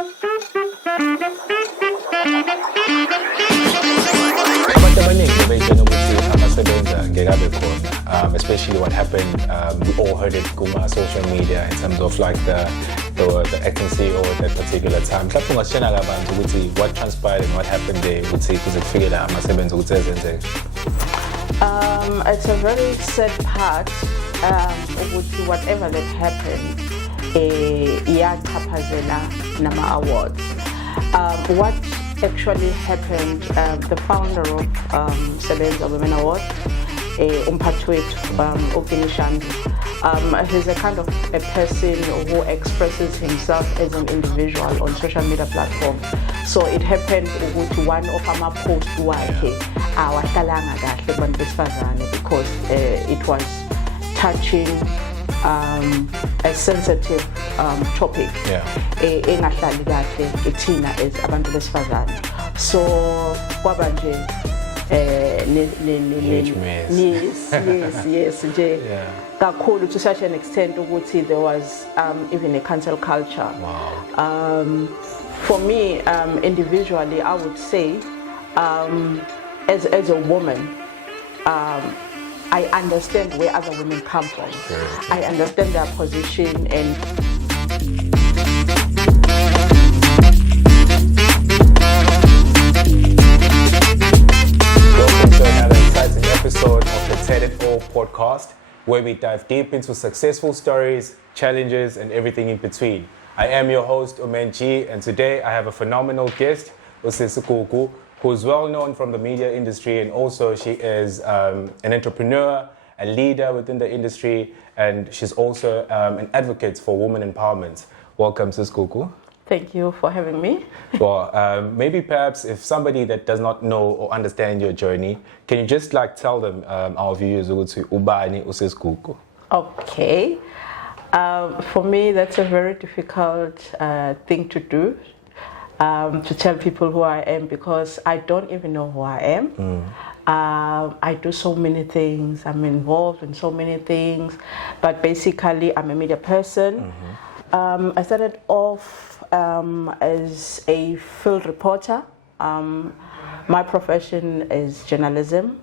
Sebenza especially what happened, we all heard it on social media in terms of like the acting CEO at that particular time. What transpired and what happened there? It's a very sad part. Whatever that happened, nama awards. What actually happened, the founder of Sebenza Women Award, he's a kind of a person who expresses himself as an individual on social media platforms. So it happened to one of our posts because it was touching a sensitive topic. So yes, to such an extent there was even a cancel culture. Wow. For me, individually, I would say, as a woman, I understand where other women come from. I understand their position and welcome to another exciting episode of the Ted It All podcast, where we dive deep into successful stories, challenges, and everything in between. I am your host, Omen G, and today I have a phenomenal guest, Sis Gugu, who is well known from the media industry, and also she is an entrepreneur, a leader within the industry, and she's also an advocate for women empowerment. Welcome, Sis Gugu. Thank you for having me. Well, maybe perhaps if somebody that does not know or understand your journey, can you just like tell them, our viewers, ubani Sis Gugu? Okay. For me, that's a very difficult thing to do. To tell people who I am, because I don't even know who I am. I do so many things, I'm involved in so many things, but basically I'm a media person. I started off as a field reporter. My profession is journalism.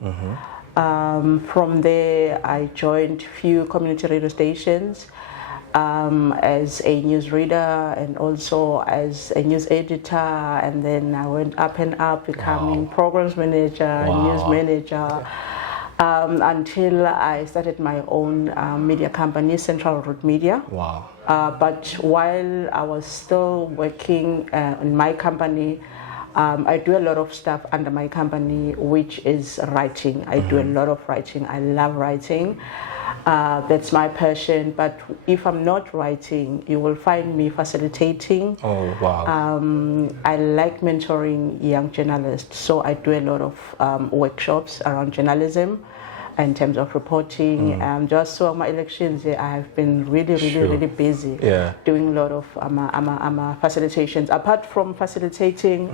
From there I joined few community radio stations. As a newsreader and also as a news editor, and then I went up and up, becoming programs manager, news manager, until I started my own media company, Central Root Media. Wow. But while I was still working in my company, I do a lot of stuff under my company, which is writing. I do a lot of writing. I love writing. That's my passion, but if I'm not writing, you will find me facilitating. Oh, wow. I like mentoring young journalists, so I do a lot of workshops around journalism in terms of reporting. Just so my elections, I have been really busy doing a lot of facilitations. Apart from facilitating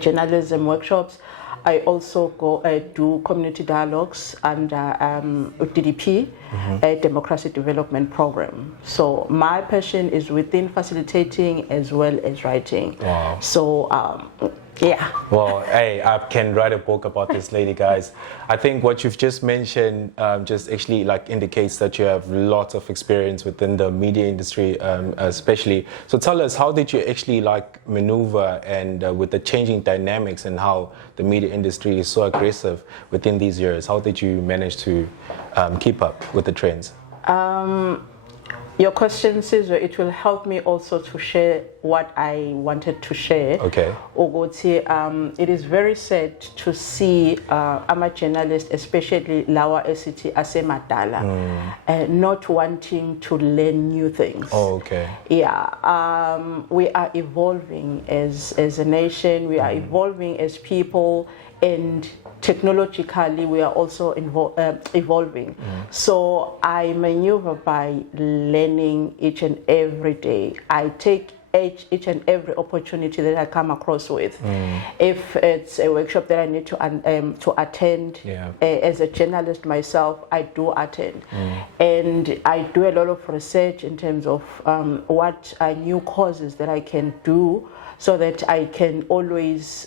journalism workshops, I also go do community dialogues under DDP, a Democracy Development Program. So my passion is within facilitating as well as writing. Wow. So yeah. Well, hey, I can write a book about this lady, guys. I think what you've just mentioned just actually like indicates that you have lots of experience within the media industry, especially. So tell us, how did you actually like maneuver and with the changing dynamics and how the media industry is so aggressive within these years? How did you manage to keep up with the trends? Your question says it will help me also to share what I wanted to share. Okay. It is very sad to see amateur journalists, especially Lawa SCT Asemadala, not wanting to learn new things. Oh, okay. Yeah. We are evolving as a nation. We are evolving as people, and technologically we are also evolving. So I maneuver by learning each and every day. I take each and every opportunity that I come across with. If it's a workshop that I need to attend, as a journalist myself, I do attend. And I do a lot of research in terms of what are new causes that I can do so that I can always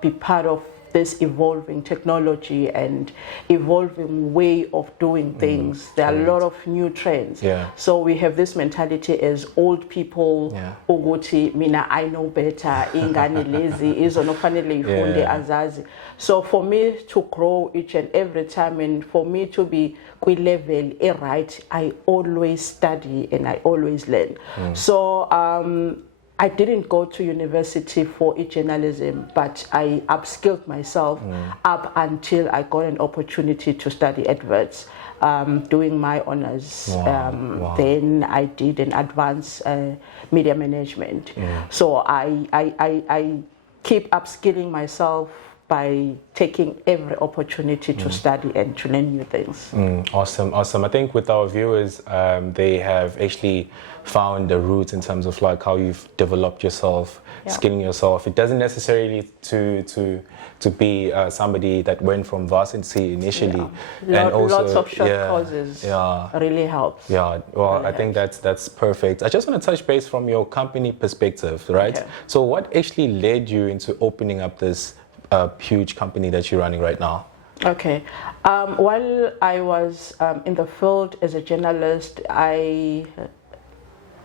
be part of this evolving technology and evolving way of doing things. There are a lot of new trends. So we have this mentality as old people, ukuthi mina I know better, ingane lazy, izonofanele ifunde azazi. So for me to grow each and every time and for me to be level right, I always study and I always learn. So I didn't go to university for e-journalism, but I upskilled myself up until I got an opportunity to study adverts, doing my honors. Then I did an advanced media management. So I keep upskilling myself by taking every opportunity to study and to learn new things. Awesome. I think with our viewers, they have actually found the roots in terms of like how you've developed yourself, skilling yourself. It doesn't necessarily to be somebody that went from varsity initially, and also lots of short courses really helps. Well, really I think that's perfect. I just want to touch base from your company perspective, right? Okay. So what actually led you into opening up this huge company that you're running right now? Okay. While I was in the field as a journalist, I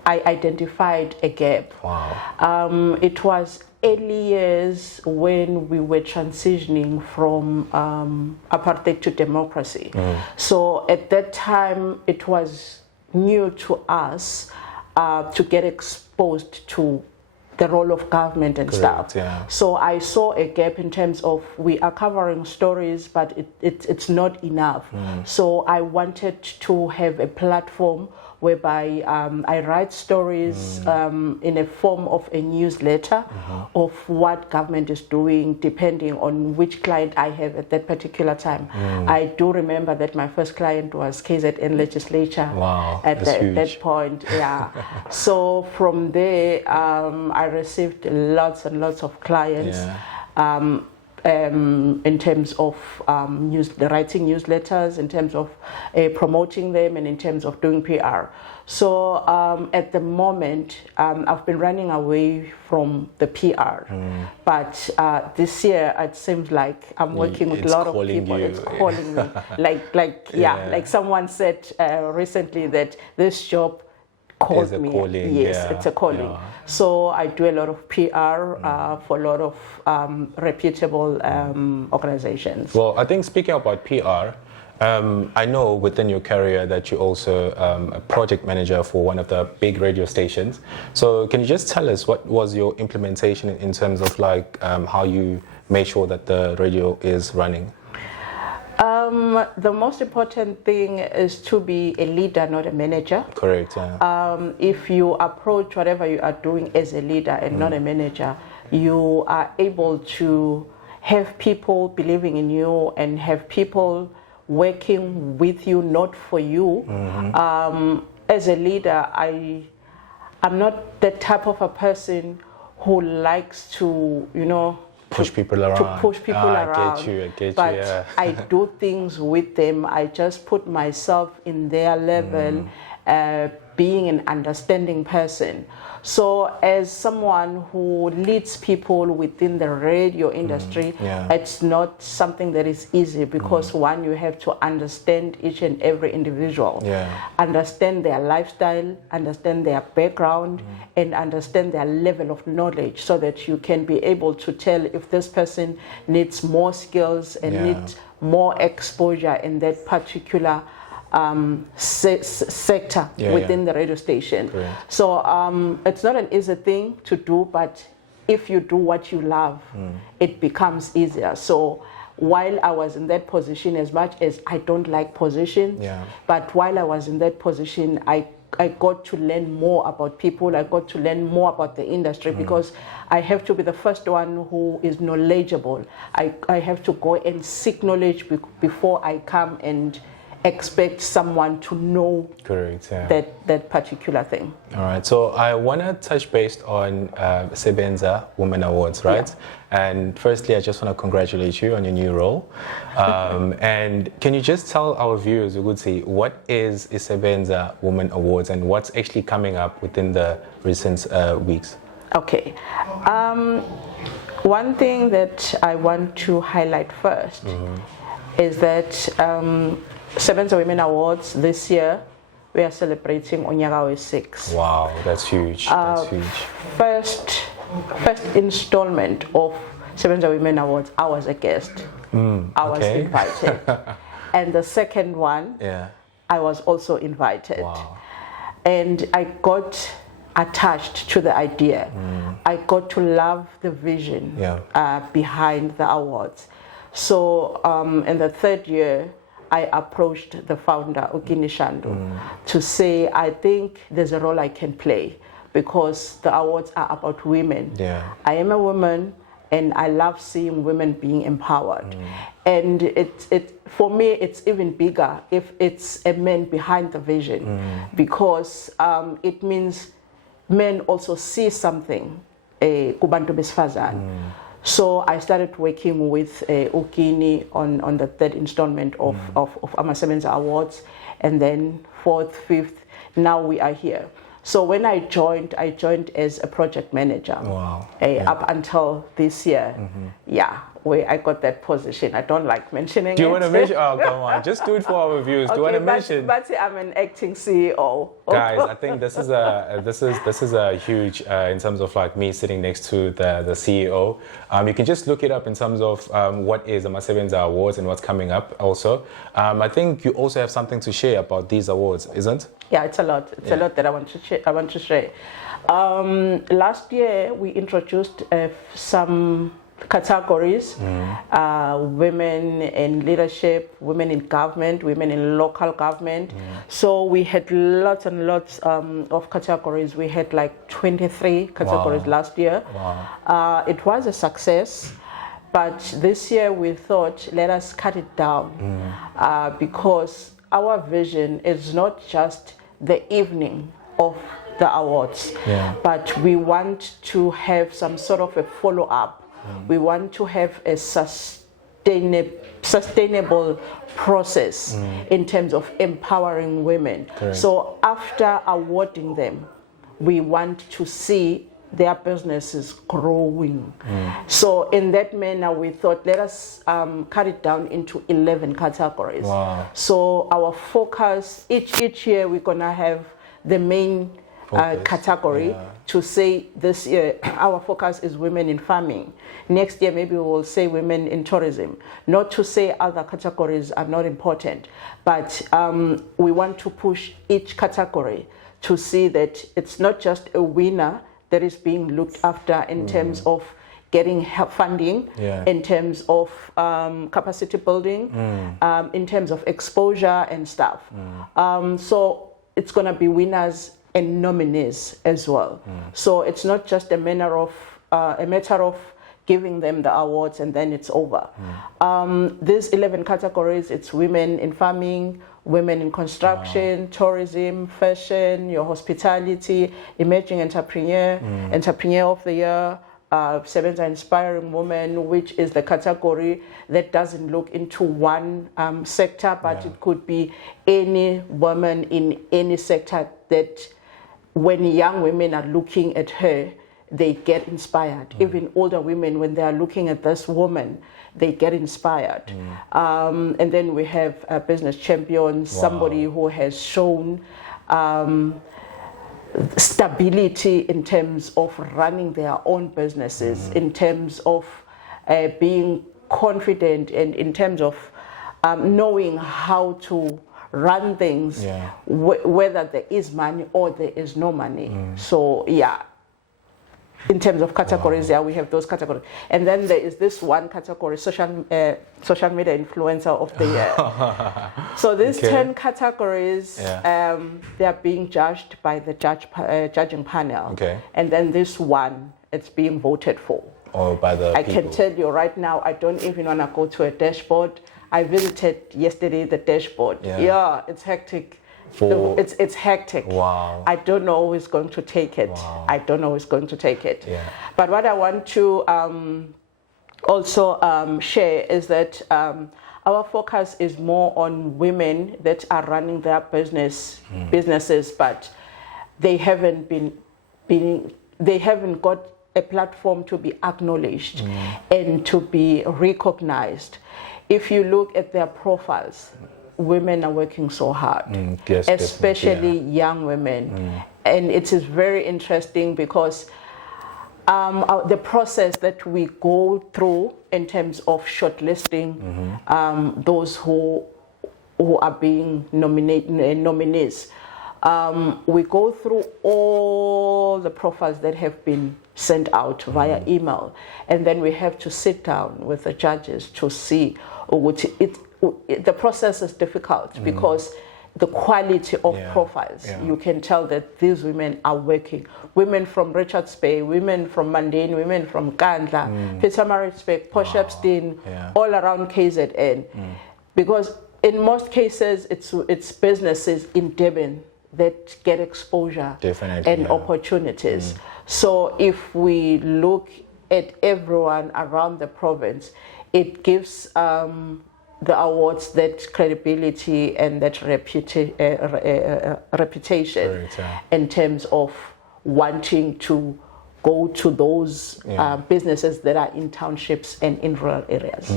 identified a gap. Wow. It was early years when we were transitioning from apartheid to democracy. So at that time, it was new to us to get exposed to the role of government and stuff. So I saw a gap in terms of we are covering stories, but it's not enough. So I wanted to have a platform whereby I write stories in a form of a newsletter of what government is doing depending on which client I have at that particular time. I do remember that my first client was KZN legislature. Wow, at that point. So from there I received lots and lots of clients. In terms of writing newsletters, in terms of promoting them, and in terms of doing PR. So at the moment, I've been running away from the PR, but this year it seems like I'm working with a lot of people. It's calling me, like someone said recently that this job called me. Calling, yes, it's a calling. So I do a lot of PR for a lot of reputable organizations. Well, I think speaking about PR, I know within your career that you're also a project manager for one of the big radio stations. So can you just tell us what was your implementation in terms of like how you made sure that the radio is running? The most important thing is to be a leader, not a manager. Correct. If you approach whatever you are doing as a leader and not a manager, you are able to have people believing in you and have people working with you, not for you. As a leader, I'm not the type of a person who likes to, push people around. To push people around. I get you. But I do things with them. I just put myself in their level, being an understanding person. So as someone who leads people within the radio industry, it's not something that is easy because one, you have to understand each and every individual, understand their lifestyle, understand their background, and understand their level of knowledge so that you can be able to tell if this person needs more skills and needs more exposure in that particular sector within the radio station. Great. So it's not an easy thing to do, but if you do what you love, it becomes easier. So while I was in that position, as much as I don't like positions, but while I was in that position, I got to learn more about people. I got to learn more about the industry because I have to be the first one who is knowledgeable. I have to go and seek knowledge before I come and expect someone to know Correct. Yeah. that particular thing. All right. So I want to touch based on Sebenza Women Awards, right? Yeah. And firstly, I just want to congratulate you on your new role. And can you just tell our viewers, Uguti, what is Sebenza Women Awards and what's actually coming up within the recent weeks? Okay. One thing that I want to highlight first is that Sebenza Women Awards this year, we are celebrating Onyagawe 6. Wow, that's huge. That's huge. First installment of Sebenza Women Awards, I was a guest. I was invited. And the second one, I was also invited. Wow. And I got attached to the idea. I got to love the vision behind the awards. So in the third year, I approached the founder, Ukini Shandu, to say, I think there's a role I can play because the awards are about women. I am a woman and I love seeing women being empowered. And for me, it's even bigger if it's a man behind the vision because it means men also see something, kubantu besifazane. So I started working with Ukini on the third installment of Sebenza Awards, and then fourth, fifth, now we are here. So when I joined as a project manager. Wow. Up until this year. Where I got that position. I don't like mentioning it. Do you want to mention? Oh, come on. Just do it for our viewers. Do you want to mention? But I'm an acting CEO. Guys, I think this is a huge in terms of like me sitting next to the CEO. You can just look it up in terms of what is the Sebenza Awards and what's coming up also. I think you also have something to share about these awards, isn't? Yeah, it's a lot. It's a lot that I want to share. Last year we introduced some categories: women in leadership, women in government, women in local government. So we had lots and lots of categories. We had like 23 categories last year. It was a success, but this year we thought, let us cut it down because our vision is not just the evening of the awards, but we want to have some sort of a follow-up. We want to have a sustainable process in terms of empowering women. Correct. So after awarding them, we want to see their businesses growing. So in that manner, we thought, let us cut it down into 11 categories. So our focus, each year we're gonna have the main category to say this year our focus is women in farming. Next year maybe we will say women in tourism. Not to say other categories are not important, but we want to push each category to see that it's not just a winner that is being looked after in terms of getting help funding, in terms of capacity building, in terms of exposure and stuff. So it's going to be winners and nominees as well. So it's not just a matter of giving them the awards and then it's over. These 11 categories, it's women in farming, women in construction, tourism, fashion, your hospitality, emerging entrepreneur, entrepreneur of the year, Sebenza Inspiring Woman, which is the category that doesn't look into one sector, but it could be any woman in any sector that when young women are looking at her, they get inspired. Even older women, when they are looking at this woman, they get inspired. And then we have a business champion, somebody who has shown stability in terms of running their own businesses, in terms of being confident, and in terms of knowing how to run things, whether there is money or there is no money. So in terms of categories, we have those categories. And then there is this one category, social media influencer of the year. So these 10 categories, they are being judged by the judging panel. And then this one, it's being voted for. Or by the I can tell you right now, I don't even want to go to a dashboard. I visited yesterday the dashboard. Yeah, it's hectic. It's hectic. Wow. I don't know who's going to take it. Wow. I don't know who's going to take it. Yeah. But what I want to also share is that our focus is more on women that are running their businesses, but they haven't got a platform to be acknowledged and to be recognized. If you look at their profiles, women are working so hard, yes, especially young women. And it is very interesting because the process that we go through in terms of shortlisting those who are being nominees, we go through all the profiles that have been sent out via email, and then we have to sit down with the judges to see the process is difficult because the quality of profiles, you can tell that these women are working. Women from Richards Bay, women from Mandane, women from Kandla, Pietermaritzburg, Port Shepstone, all around KZN. Because in most cases, it's businesses in Durban that get exposure and opportunities. So if we look at everyone around the province, it gives the awards that credibility and that reputation in terms of wanting to go to those businesses that are in townships and in rural areas.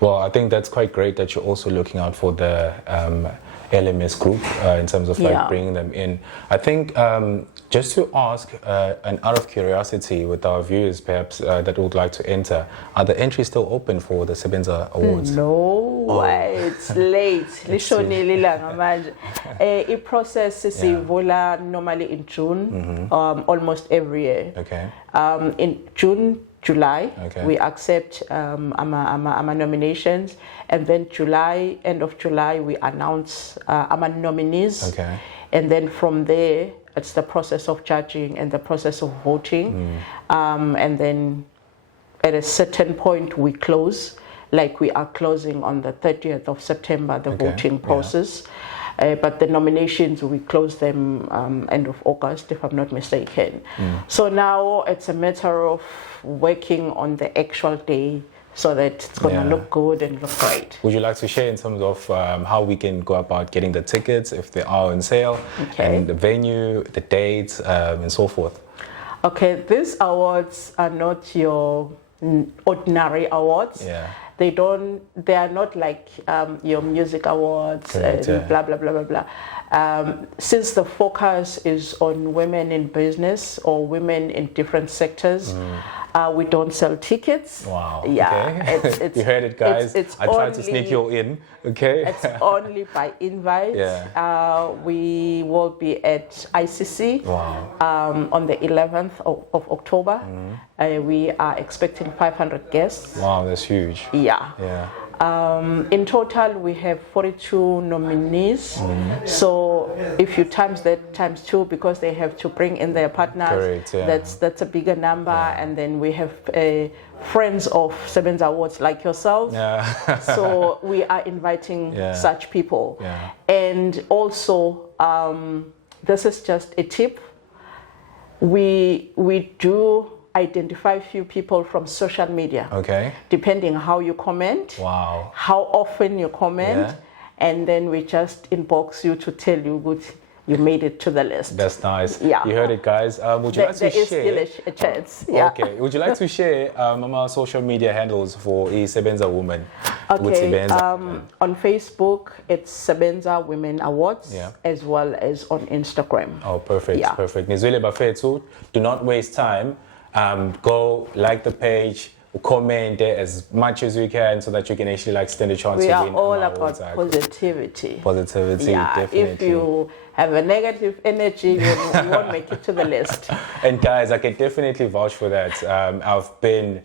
Well, I think that's quite great that you're also looking out for the LMS group in terms of like bringing them in. I think just to ask, and out of curiosity with our viewers perhaps that would like to enter, are the entries still open for the Sebenza Awards? No, it's late. A process is normally in June, almost every year. Okay. In June, July, we accept our nominations, and then end of July, we announce our nominees. Okay. And then from there, it's the process of judging and the process of voting. And then at a certain point, we close, like we are closing on the 30th of September, the voting process. But the nominations, we close them end of August, if I'm not mistaken. So now it's a matter of working on the actual day so that it's going to look good and look great. Would you like to share in terms of how we can go about getting the tickets, if they are on sale, and the venue, the dates, and so forth? Okay, these awards are not your ordinary awards. They are not like your music awards and blah, blah, blah, blah, blah. Since the focus is on women in business or women in different sectors, we don't sell tickets. Wow. Yeah. Okay. You heard it, guys. I tried to sneak you in. Okay. It's only by invite. We will be at ICC on the 11th of October. We are expecting 500 guests. Wow, that's huge. Yeah. In total, we have 42 nominees. So if you times that times 2, because they have to bring in their partners, that's a bigger number. And then we have friends of Sebenza Awards like yourself. So we are inviting such people. And also, this is just a tip. We do identify few people from social media. Depending how you comment, how often you comment, and then we just inbox you to tell you good you made it to the list. That's nice. You heard it, guys. Would you like to share? There is still a chance. Okay. Would you like to share our social media handles for Sebenza Woman? With Sebenza? On Facebook, it's Sebenza Women Awards, as well as on Instagram. Oh, perfect. Perfect. Nizwile bafethu, do not waste time. Go like the page, comment as much as you can so that you can actually like stand a chance to win. We are all about positivity. Definitely. If you have a negative energy, you won't make it to the list. And guys, I can definitely vouch for that. I've been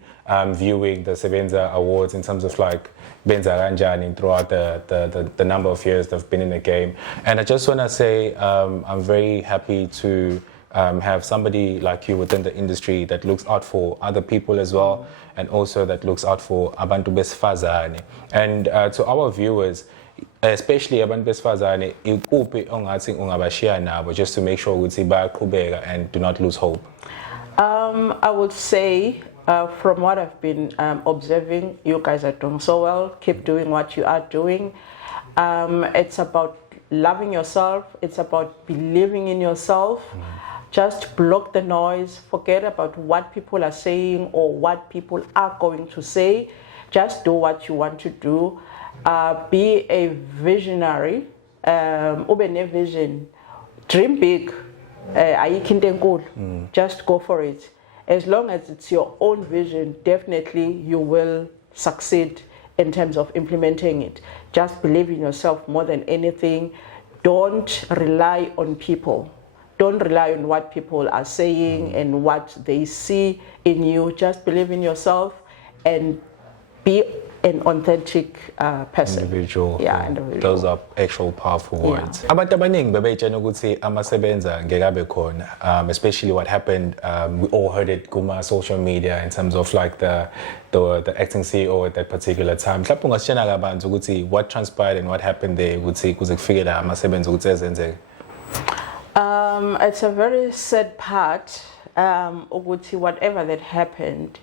viewing the Sebenza Awards in terms of like Benza Ranjani throughout the number of years they've been in the game. And I just want to say I'm very happy to have somebody like you within the industry that looks out for other people as well, and also that looks out for abantu besifazane. And to our viewers, especially abantu besifazane, ikuphi ongathi ungabashiya nabo just to make sure ukuthi bayaqhubeka and do not lose hope? I would say, from what I've been observing, you guys are doing so well. Keep doing what you are doing. It's about loving yourself. It's about believing in yourself. Just block the noise. Forget about what people are saying or what people are going to say. Just do what you want to do. Be a visionary. Ube ne vision. Dream big. Just go for it. As long as it's your own vision, definitely you will succeed in terms of implementing it. Just believe in yourself more than anything. Don't rely on people. Don't rely on what people are saying and what they see in you. Just believe in yourself and be an authentic person. Individual. Yeah, individual. Those are actual powerful words. Abantu abaningi bebeyitshela ukuthi amasebenza ngeke abe khona, especially what happened. We all heard it kuma social media in terms of like the acting CEO at that particular time. Mhlawumbe ungasitshela kabanzi ukuthi what transpired and what happened there ukuthi kuze kufike la amasebenza ukuthi ezenzeke. It's a very sad part. Ukuthi whatever that happened,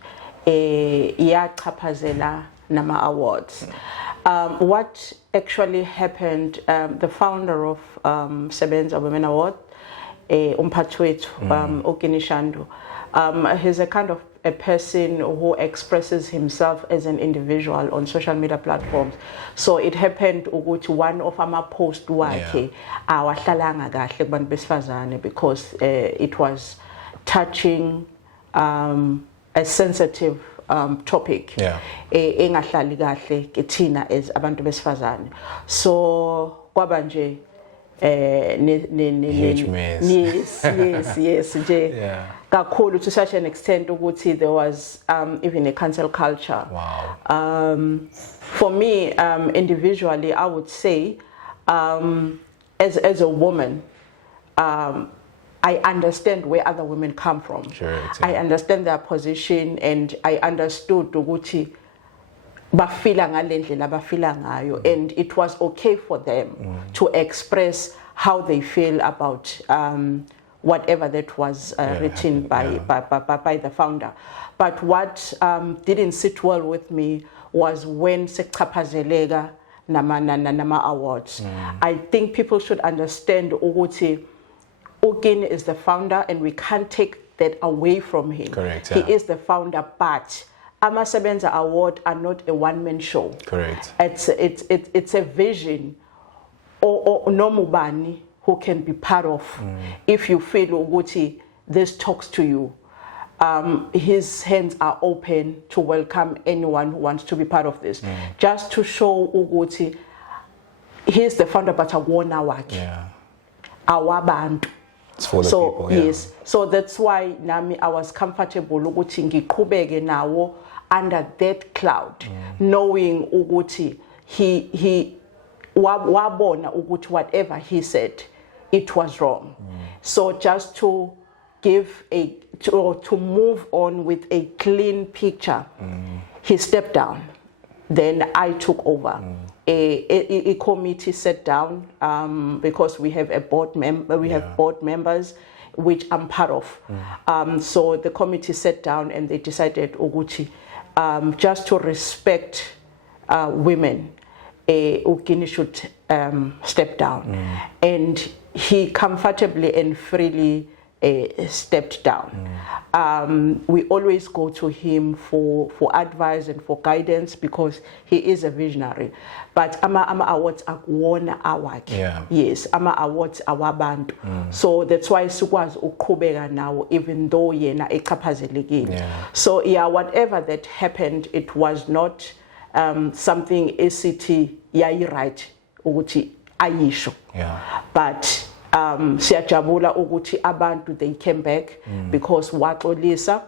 iyachaphazela nama awards. What actually happened? The founder of Sebenza Women Award, umphathi wethu, Okinishandu, he's a kind of a person who expresses himself as an individual on social media platforms. So it happened ukuthi one of our post wakhe awahlalanga kahle kubantu besifazane because it was touching a sensitive topic. Engahlali kahle kithina as abantu besifazane. So kwaba nje huge mess. Yes nje kakhulu to such an extent ukuthi there was even a cancel culture. Wow. For me, individually, I would say, as a woman, I understand where other women come from. Sure, I understand their position, and I understood ukuthi bafila ngalendlela bafila ngayo, and it was okay for them to express how they feel about whatever that was written by the founder. But what didn't sit well with me was when sekchaphazeleka nama awards. I think people should understand ukuthi Ukin is the founder, and we can't take that away from him. Correct. He is the founder, but Sebenza Award are not a one-man show. Correct. It's a vision or nomubani who can be part of. If you feel ukuthi this talks to you, his hands are open to welcome anyone who wants to be part of this. Just to show ukuthi he's the founder, but awona wakhe. Our band. It's for the so people, yes, so that's why nami I was comfortable ukuthi ngiqhubeke nawo under that cloud, knowing ukuthi he wabona ukuthi whatever he said, it was wrong. So just to give to move on with a clean picture, he stepped down. Then I took over. A committee sat down because we have a board member. We have board members, which I'm part of. So the committee sat down and they decided, Oguchi, just to respect women, Ukini should step down, and he comfortably and freely stepped down. We always go to him for advice and for guidance because he is a visionary. But ama awards akuwona awakhe. Yes, ama awards awabantu. So that's why sikwazi ukuqhubeka nawo even though yena echaphazelekile. So yeah, whatever that happened, it was not something ACT yayi right ukuthi ayisho. But siyajabula ukuthi abantu they came back because waxolisa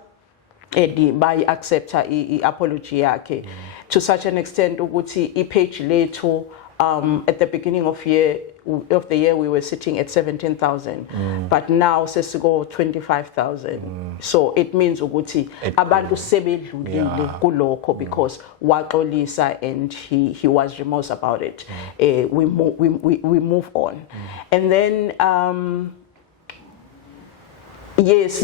and by accepta I apology yakhe to such an extent ukuthi I page lethu At the beginning of the year, we were sitting at 17,000, but now Sis Gugu 25,000. So it means ukuthi abantu sebedlulile kulokho because waxolisa and he was remorse about it. We move on, and then yes,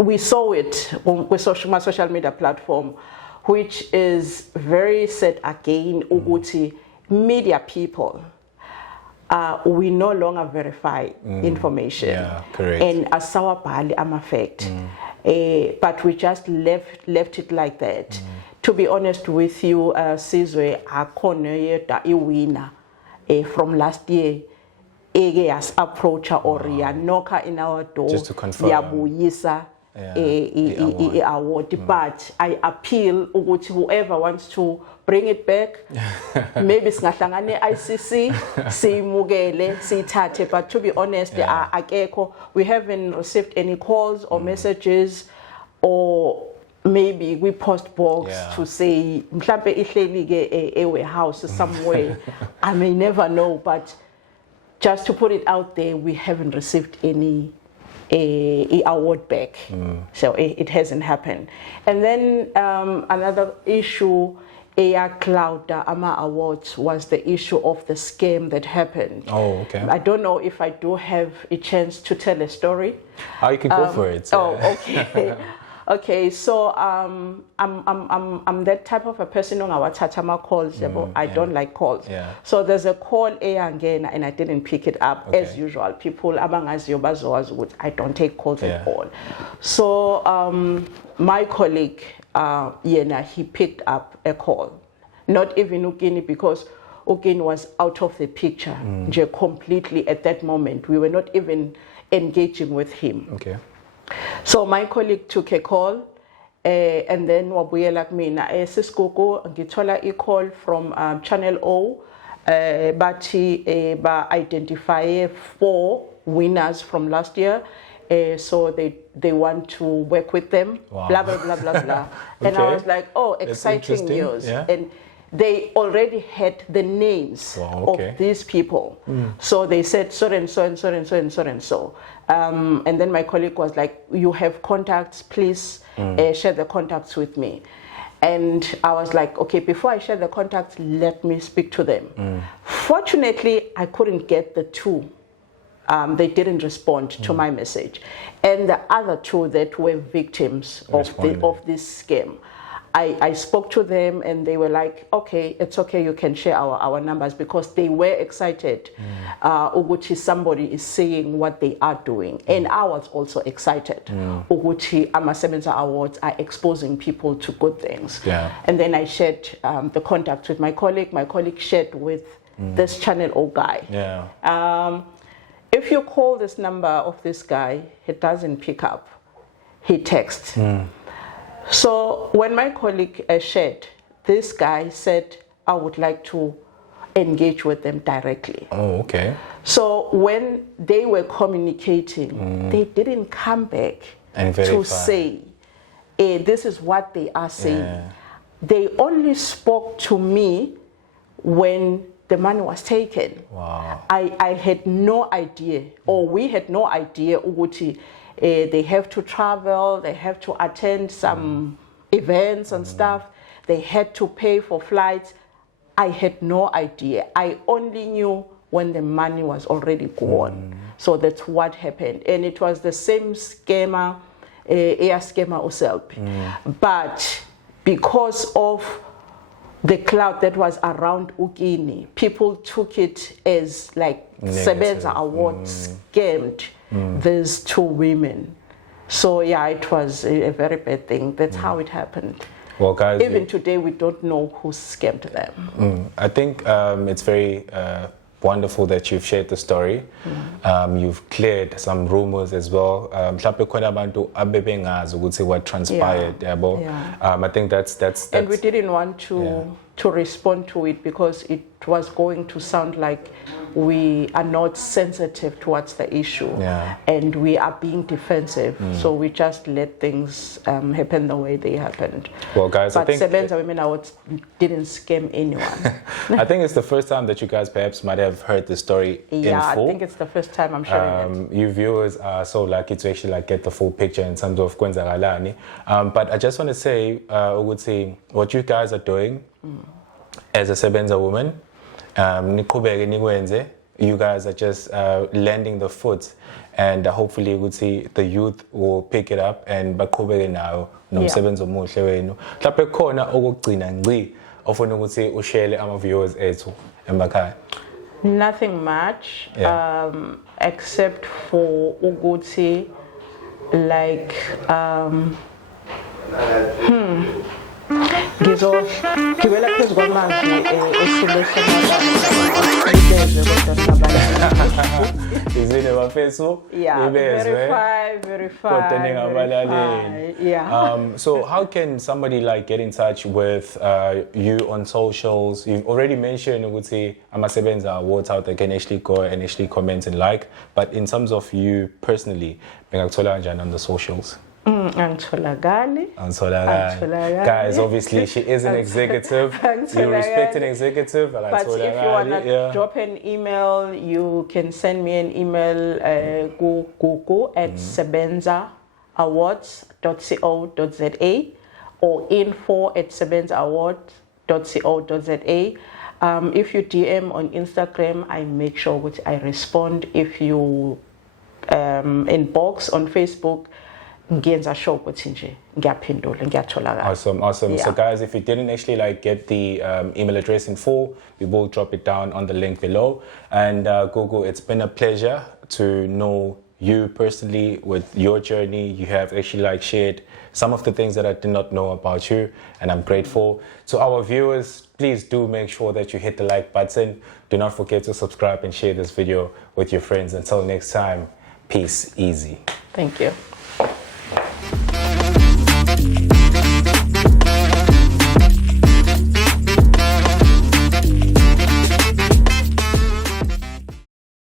we saw it on my social media platform, which is very sad again. Ukuthi media people, we no longer verify information. Yeah, correct. And asawabhali ama-fact. But we just left it like that. To be honest with you, Sizwe akhona yedwa iwinner from last year. As approach or knock in our door. Just to confirm. Yabuyisa award. But I appeal to whoever wants to bring it back. Maybe singahlangane ICC, simugele, sithathe. But to be honest, we haven't received any calls or messages, or maybe we post box to say mhlambe ihleli ke warehouse somewhere. I may never know, but just to put it out there, we haven't received any award back. So it hasn't happened. And then another issue, Cloud Ama Awards, was the issue of the scam that happened. Oh, okay. I don't know if I do have a chance to tell a story. Oh, you can go for it. Oh, okay. Okay, so I'm that type of a person on our Tatama calls. I don't like calls. Yeah. So there's a call again, and I didn't pick it up as usual. People among us, I don't take calls at all. So my colleague, he picked up a call. Not even Ugini, because Ugini was out of the picture completely at that moment. We were not even engaging with him. Okay. So my colleague took a call, and then wabuye like me na Sis Gugu ngithola a call from Channel O, but he identify 4 winners from last year. So they want to work with them. Wow. Blah blah blah blah blah. And I was like, oh, exciting news. Yeah. And they already had the names of these people. So they said so and so and so and so and so and so. And then my colleague was like, you have contacts, please share the contacts with me. And I was like, okay, before I share the contacts, let me speak to them. Fortunately, I couldn't get the 2. They didn't respond to my message. And the other 2 that were victims of this scam, I spoke to them and they were like, okay, it's okay, you can share our numbers, because they were excited. Uguchi, somebody is saying what they are doing. And I was also excited. Uguchi, Sebenza Awards are exposing people to good things. Yeah. And then I shared the contact with my colleague. My colleague shared with this Channel O guy. Yeah. If you call this number of this guy, he doesn't pick up. He texts. So when my colleague shared, this guy said, I would like to engage with them directly. Oh, okay. So when they were communicating, they didn't come back and to say, this is what they are saying. Yeah. They only spoke to me when the money was taken. Wow. I had no idea, or we had no idea, Uguti. They have to travel, they have to attend some events and stuff. They had to pay for flights. I had no idea. I only knew when the money was already gone. So that's what happened. And it was the same scammer, air scammer Uselp. But because of the cloud that was around Ugini, people took it as like Sebenza Awards scammed these 2 women. So yeah, it was a very bad thing. That's how it happened. Well, guys, even today we don't know who scammed them. I think it's very wonderful that you've shared the story. You've cleared some rumors as well. Mhlawumbe khona abantu abebengazi ukuthi what transpired. I think that's and we didn't want to respond to it because it was going to sound like we are not sensitive towards the issue, Yeah. and we are being defensive. So we just let things happen the way they happened. Well, guys, But I think Sebenza Women Awards didn't scam anyone. I think it's the first time that you guys perhaps might have heard the story Yeah, in full. I think it's the first time I'm sharing it. You viewers are so lucky to actually like get the full picture in terms of kwenzakalani. But I just want to say, ukuthi, what you guys are doing as a Sebenza woman, niqhubeke nikwenze. You guys are just lending the foot, and hopefully ukuthi the youth will pick it up and baqhubeke nayo nomsebenzi omuhle wenu. Mhlawumbe khona okugcina ngci ofuna ukuthi ushare ama viewers ethu emakhaya. Nothing much, Yeah. except for Uguti, like, ngibela phezu kwamanzi esilo Izine bafethu verify. kodwa ningabalaleli. Yeah. So how can somebody like get in touch with you on socials? You've already mentioned ukuthi amasebenza awards out there can actually go and actually comment and like, but in terms of you personally, bengakuthola kanjani on the socials? Angitholakali. Guys, obviously she is an executive. You respect an executive. But if you want to drop an email, you can send me an email Gugu at sebenzaawards.co.za or info@sebenzaawards.co.za. If you DM on Instagram, I make sure which I respond. If you inbox on Facebook, Awesome. Yeah. So guys, if you didn't actually like get the email address in full, we will drop it down on the link below. And Gugu, it's been a pleasure to know you personally with your journey. You have actually like shared some of the things that I did not know about you, and I'm grateful. To our viewers, please do make sure that you hit the like button. Do not forget to subscribe and share this video with your friends. Until next time, peace, easy. Thank you.